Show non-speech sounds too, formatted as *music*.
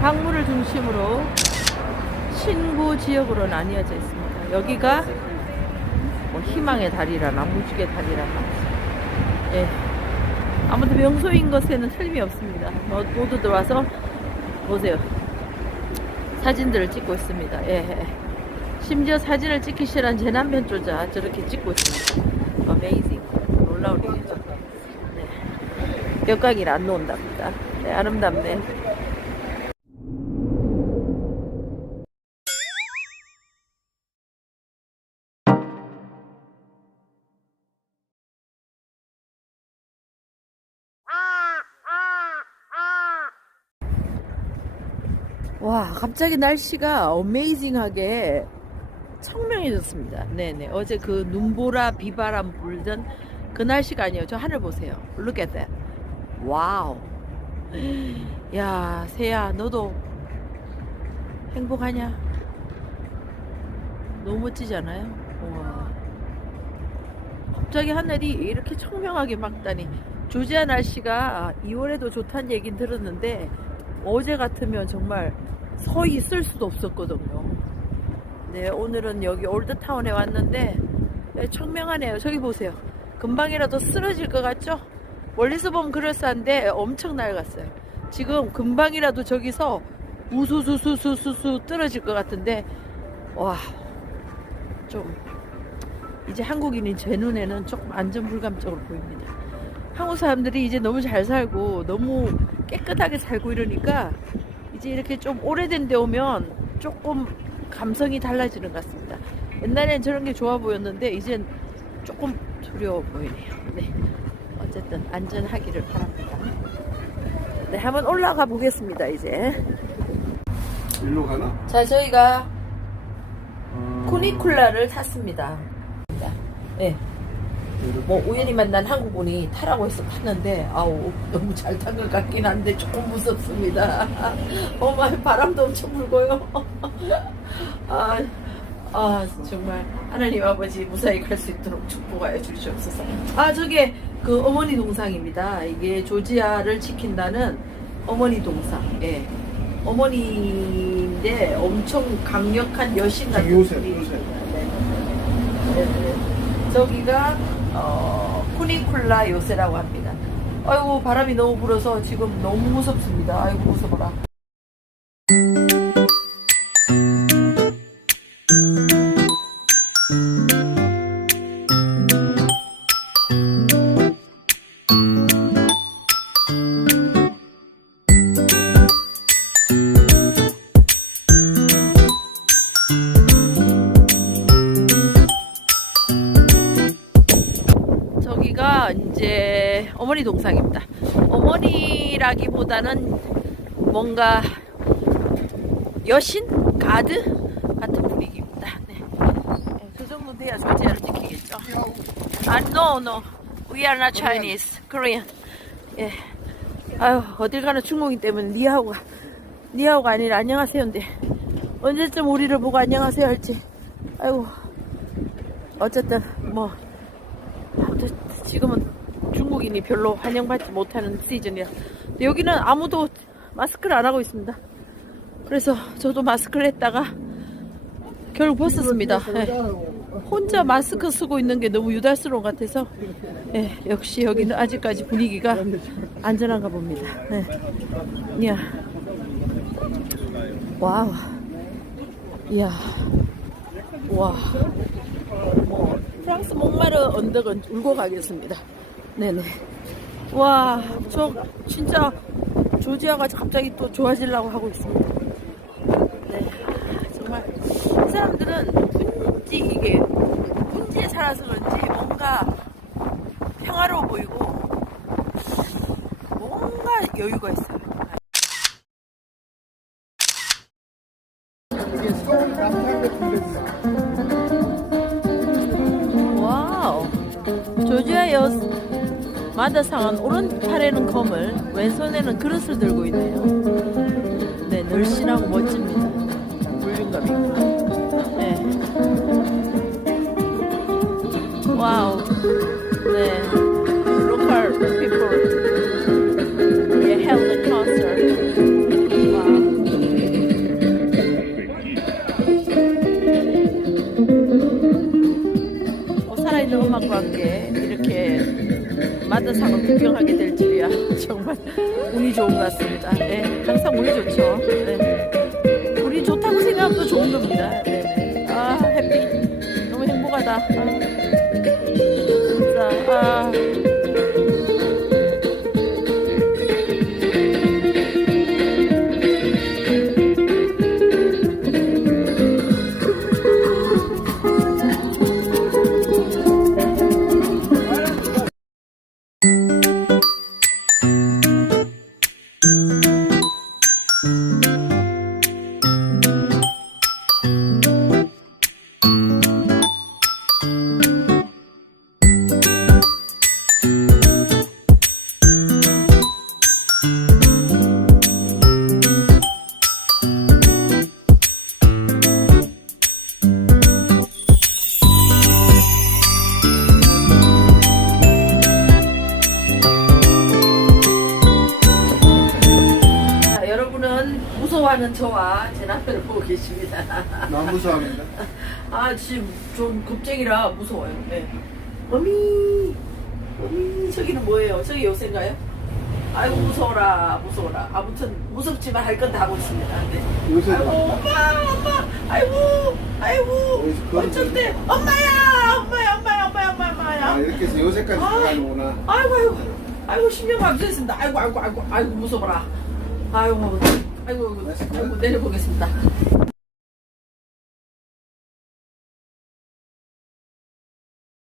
강물을 중심으로 신구 지역으로 나뉘어져 있습니다. 여기가 뭐 희망의 달이라나 무지개 달이라나 예. 아무튼 명소인 것에는 틀림이 없습니다. 뭐 모두 들어와서 보세요. 사진들을 찍고 있습니다. 예. 심지어 사진을 제 남편조차 저렇게 찍고 있습니다. 어메이징. 놀라운 일이죠. 네. 벽각이라 안 놓는답니다. 네, 아름답네. 와, 갑자기 날씨가 어메이징하게 청명해졌습니다. 네네. 어제 그 눈보라 비바람 불던 그 날씨가 아니에요. 저 하늘 보세요. Look at that. 와우. 야, 세야, 너도 행복하냐? 너무 멋지지 않아요? 와. 갑자기 하늘이 이렇게 청명하게 막다니. 조지아 날씨가 2월에도 좋다는 얘긴 들었는데 어제 같으면 정말 서 있을 수도 없었거든요. 네, 오늘은 여기 올드타운에 왔는데 네, 청명하네요. 저기 보세요. 금방이라도 쓰러질 것 같죠? 멀리서 보면 그럴싸한데 엄청 낡았어요. 지금 금방이라도 저기서 우수수수수수수 떨어질 것 같은데 와, 좀 이제 한국인인 제 눈에는 조금 안전 불감적으로 보입니다. 한국 사람들이 이제 너무 잘 살고 너무 깨끗하게 살고 이러니까 이제 이렇게 좀 오래된 데 오면 조금 감성이 달라지는 것 같습니다. 옛날엔 저런 게 좋아 보였는데 이젠 조금 두려워 보이네요. 네. 어쨌든 안전하기를 바랍니다. 네, 한번 올라가 보겠습니다, 이제. 일로 가나? 자, 저희가 어, 코니쿨라를 탔습니다. 네. 뭐 우연히 만난 한국분이 타라고 해서 탔는데 아우 너무 잘 탄 것 같긴 한데 조금 무섭습니다. *laughs* 어마 바람도 엄청 불고요. *laughs* 아, 아 정말 하나님 아버지 무사히 갈 수 있도록 축복하여 주시옵소서. 아 저게 그 어머니 동상입니다. 이게 조지아를 지킨다는 어머니 동상. 예. 어머니인데 엄청 강력한 여신 같은 요새, 분이 요새. 네. 네, 네. 저기가 어, 쿠니쿨라 요새라고 합니다. 아이고 바람이 너무 불어서 지금 너무 무섭습니다. 아이고 무서워라. 제 어머니 동상입니다. 어머니라기보다는 뭔가 여신 가드 같은 분위기입니다. 네. 네, 그 정도 돼야 조지아를 지키겠죠. 아, no, no. We are not Chinese, Korean. 예. 아유, 어딜 가나 중국인 때문에 니하오가, 니하오가 아니라 안녕하세요인데. 언제쯤 우리를 보고 안녕하세요 할지. 아이고. 어쨌든, 뭐. 지금은 중국인이 별로 환영받지 못하는 시즌이라 근데 여기는 아무도 마스크를 안 하고 있습니다. 그래서 저도 마스크를 했다가 결국 벗었습니다. 예. 혼자 마스크 쓰고 있는 게 너무 유달스러운 것 같아서 예, 역시 여기는 아직까지 분위기가 안전한가 봅니다. 네. 이야. 와우. 이야. 와. 뭐, 프랑스 몽마르 언덕은 울고 가겠습니다. 네네. 와, 저 진짜 조지아가 갑자기 또 좋아지려고 하고 있습니다. 네, 아, 정말 이 사람들은 분지 이게 분지에 살아서 그런지 뭔가 평화로워 보이고 뭔가 여유가 있어요. 와우. 조지아 여 마더상은 오른팔에는 검을 왼손에는 그릇을 들고 있네요. 네 널씬하고 멋집니다. 물륜감 있고 네. 와우. 네. 로컬 people. they held the concert. 어, 음악과 함께 아드상을 구경하게 될 줄이야. 정말 운이 좋은 것 같습니다. 네, 항상 운이 좋죠. 네. 운이 좋다고 생각하면 또 좋은 겁니다. 네, 네. 아, 해피. 너무 행복하다. 아. 무서워하는 저와 제 남편을 보고 계십니다. 나 무서워합니다. *laughs* 아, 지금 좀 겁쟁이라 무서워요. 네. 어미, 어미, 저기는 뭐예요? 저기 요새인가요? 아이고, 무서워라, 무서워라. 아무튼, 무섭지만 할 건 다 하고 있습니다. 네. 요새 아이고, 엄마, 엄마, 아이고, 아이고, 어디서 그런 어쩐데, 엄마야, 엄마야, 엄마야, 엄마야, 엄마야, 엄마야. 아 이렇게 해서 요새까지 아. 가는구나. 아이고 아이고 아이고 신경 감수했습니다. 아이고 아이고 아이고 아이고 무서워라. 아이고 아이고 아이고 내려보겠습니다.